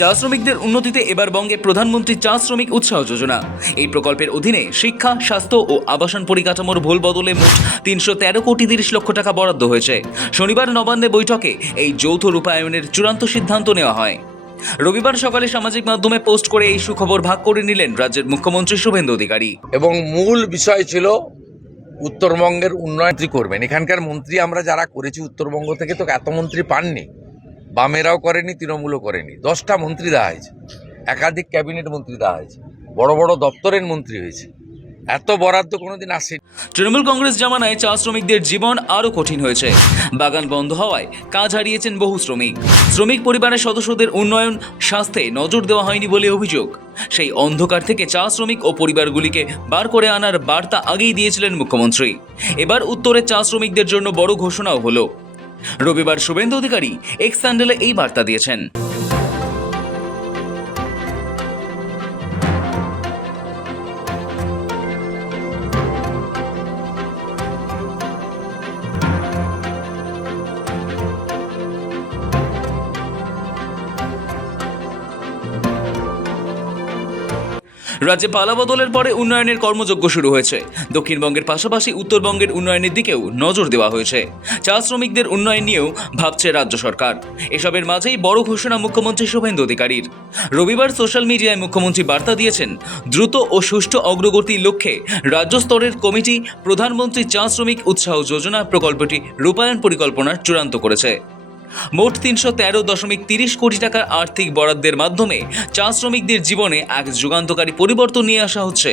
চা শ্রমিকদের উন্নতিতে এবার বঙ্গে প্রধানমন্ত্রী চা শ্রমিক উৎসাহ যোজনা। এই প্রকল্পের অধীনে শিক্ষা, স্বাস্থ্য ও আবাসন পরিকাঠামোর ভুল বদলে মোট ৩১৩ কোটি ৩০ লক্ষ টাকা বরাদ্দ হয়েছে। শনিবার নবান্নে বৈঠকে এই যৌথ রূপায়ণের চূড়ান্ত সিদ্ধান্ত নেওয়া হয়। রবিবার সকালে সামাজিক মাধ্যমে পোস্ট করে এই সুখবর ভাগ করে নিলেন রাজ্যের মুখ্যমন্ত্রী শুভেন্দু অধিকারী। এবং মূল বিষয় ছিল উত্তরবঙ্গের উন্নয়ন করবেন। এখানকার মন্ত্রী আমরা যারা করেছি উত্তরবঙ্গ থেকে তো এত মন্ত্রী পাননি, বামেরাও করেনি, তৃণমূলও করেনি। 10টা মন্ত্রী দেওয়া হয়েছে, একাধিক ক্যাবিনেট মন্ত্রী দেওয়া হয়েছে, বড় বড় দপ্তরের মন্ত্রী হয়েছে। এত বরাদ্দ কোনোদিন আসে। তৃণমূল কংগ্রেস জামানায় চা শ্রমিকদের জীবন আরও কঠিন হয়েছে। বাগান বন্ধ হওয়ায় কাজ হারিয়েছেন বহু শ্রমিক। শ্রমিক পরিবারের সদস্যদের উন্নয়ন, স্বাস্থ্যে নজর দেওয়া হয়নি বলে অভিযোগ। সেই অন্ধকার থেকে চা শ্রমিক ও পরিবারগুলিকে বার করে আনার বার্তা আগেই দিয়েছিলেন মুখ্যমন্ত্রী। এবার উত্তরে চা শ্রমিকদের জন্য বড় ঘোষণাও হলো। রবিবার শুভেন্দু অধিকারী এক্স হ্যান্ডেলে এই বার্তা দিয়েছেন। রাজ্যে পালা বদলের পরে উন্নয়নের কর্মযজ্ঞ শুরু হয়েছে। দক্ষিণবঙ্গের পাশাপাশি উত্তরবঙ্গের উন্নয়নের দিকেও নজর দেওয়া হয়েছে। চা শ্রমিকদের উন্নয়ন নিয়েও ভাবছে রাজ্য সরকার। এসবের মাঝেই বড় ঘোষণা মুখ্যমন্ত্রী শুভেন্দু অধিকারীর। রবিবার সোশ্যাল মিডিয়ায় মুখ্যমন্ত্রী বার্তা দিয়েছেন, দ্রুত ও সুষ্ঠু অগ্রগতির লক্ষ্যে রাজ্য স্তরের কমিটি প্রধানমন্ত্রী চা শ্রমিক উৎসাহ যোজনা প্রকল্পটি রূপায়ণ পরিকল্পনার চূড়ান্ত করেছে। মোট ৩১৩.৩০ কোটি টাকার আর্থিক বরাদ্দের মাধ্যমে চা শ্রমিকদের জীবনে এক যুগান্তকারী পরিবর্তন নিয়ে আসা হচ্ছে।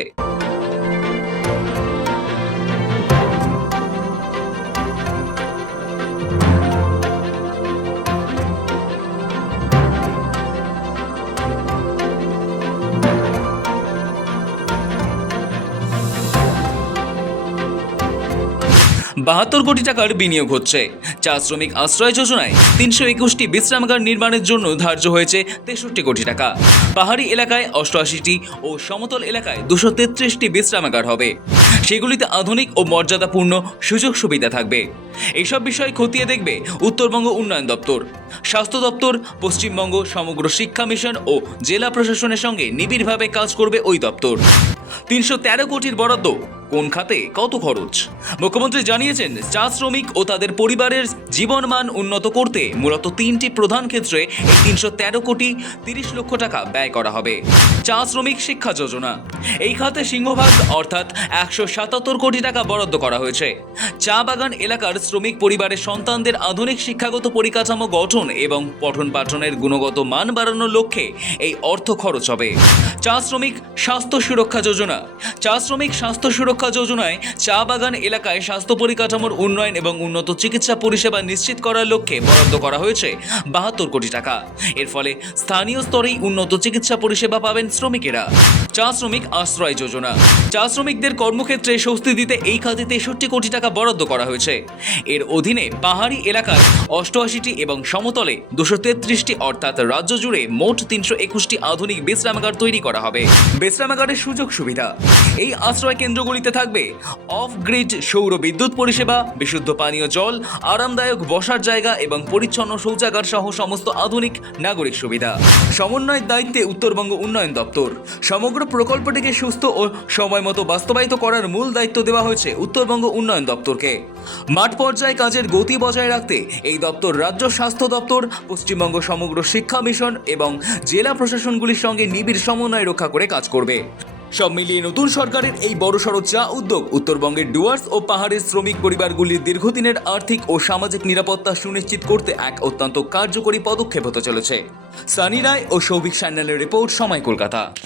বাহাত্তর কোটি টাকার বিনিয়োগ হচ্ছে। চা শ্রমিক আশ্রয় যোজনায় ৩২১টি বিশ্রামাগার নির্মাণের জন্য ধার্য হয়েছে ৬৩ কোটি টাকা। পাহাড়ি এলাকায় ৮৮টি ও সমতল এলাকায় ২৩৩টি বিশ্রামাগার হবে। সেগুলিতে আধুনিক ও মর্যাদাপূর্ণ সুযোগ সুবিধা থাকবে। এইসব বিষয় খতিয়ে দেখবে উত্তরবঙ্গ উন্নয়ন দপ্তর, স্বাস্থ্য দপ্তর, পশ্চিমবঙ্গ সমগ্র শিক্ষা মিশন ও জেলা প্রশাসনের সঙ্গে নিবিড়ভাবে কাজ করবে ওই দপ্তর। ৩১৩ কোটির বরাদ্দ কোন খাতে, কত খরচ? মুখ্যমন্ত্রী জানিয়েছেন, চা শ্রমিক ও তাদের পরিবারের জীবনমান উন্নত করতে মূলত 3টি প্রধান ক্ষেত্রে এই ৩১৩ কোটি ৩০ লক্ষ টাকা ব্যয় করা হবে। চা শ্রমিক শিক্ষা যোজনা, এই খাতে সিংহভাগ অর্থাৎ ১৭৭ কোটি টাকা বরাদ্দ করা হয়েছে। চা বাগান এলাকার শ্রমিক পরিবারের সন্তানদের আধুনিক শিক্ষাগত পরিকাঠামো গঠন এবং পঠন পাঠনের গুণগত মান বাড়ানোর লক্ষ্যে এই অর্থ খরচ হবে। চা শ্রমিক স্বাস্থ্য সুরক্ষা যোজনা, চা শ্রমিক স্বাস্থ্য সুরক্ষা যোজনায় চা বাগান এলাকায় স্বাস্থ্য পরিকাঠামোর উন্নয়ন এবং উন্নত চিকিৎসা পরিষেবা নিশ্চিত করার লক্ষ্যে বরাদ্দ করা হয়েছে ৭২ কোটি টাকা। এর ফলে স্থানীয় স্তরেই উন্নত চিকিৎসা পরিষেবা পাবেন শ্রমিকেরা। চা শ্রমিক আশ্রয় যোজনা, চা শ্রমিকদের কর্মক্ষেত্রে স্বস্তি দিতে এই খাতে ৬৩ কোটি টাকা বরাদ্দ করা হয়েছে। এর অধীনে পাহাড়ি এলাকায় ৮৮টি এবং সমতলে ২৩৩টি অর্থাৎ রাজ্য জুড়ে মোট ৩২১টি আধুনিক বিশ্রামাগার তৈরি করা হবে। বিশ্রামাগারের সুযোগ সুবিধা, এই আশ্রয় কেন্দ্রগুলিতে থাকবে অফ গ্রিড সৌর বিদ্যুৎ পরিষেবা, বিশুদ্ধ পানীয় জল, আরামদায়ক বসার জায়গা এবং পরিচ্ছন্ন শৌচাগার সহ সমস্ত আধুনিক নাগরিক সুবিধা। সমন্বয়ের দায়িত্বে উত্তরবঙ্গ উন্নয়ন দপ্তর। সমগ্র প্রকল্পটিকে সুস্থ ও সময়মতো বাস্তবায়িত করার মূল দায়িত্ব দেওয়া হয়েছে উত্তরবঙ্গ উন্নয়ন দপ্তরকে। মাঠ পর্যায়ে কাজের গতি বজায় রাখতে এই দপ্তর রাজ্য স্বাস্থ্য দপ্তর, পশ্চিমবঙ্গ সমগ্র শিক্ষা মিশন এবং জেলা প্রশাসনগুলির সঙ্গে নিবিড় সমন্বয় রক্ষা করে কাজ করবে। সব মিলিয়ে নতুন সরকারের এই বড়সড় চা উদ্যোগ উত্তরবঙ্গের ডুয়ার্স ও পাহাড়ের শ্রমিক পরিবারগুলির দীর্ঘদিনের আর্থিক ও সামাজিক নিরাপত্তা সুনিশ্চিত করতে এক অত্যন্ত কার্যকরী পদক্ষেপ হতে চলেছে। সানি রায় ও সৌভিক সান্যালের রিপোর্ট, সময়, কলকাতা।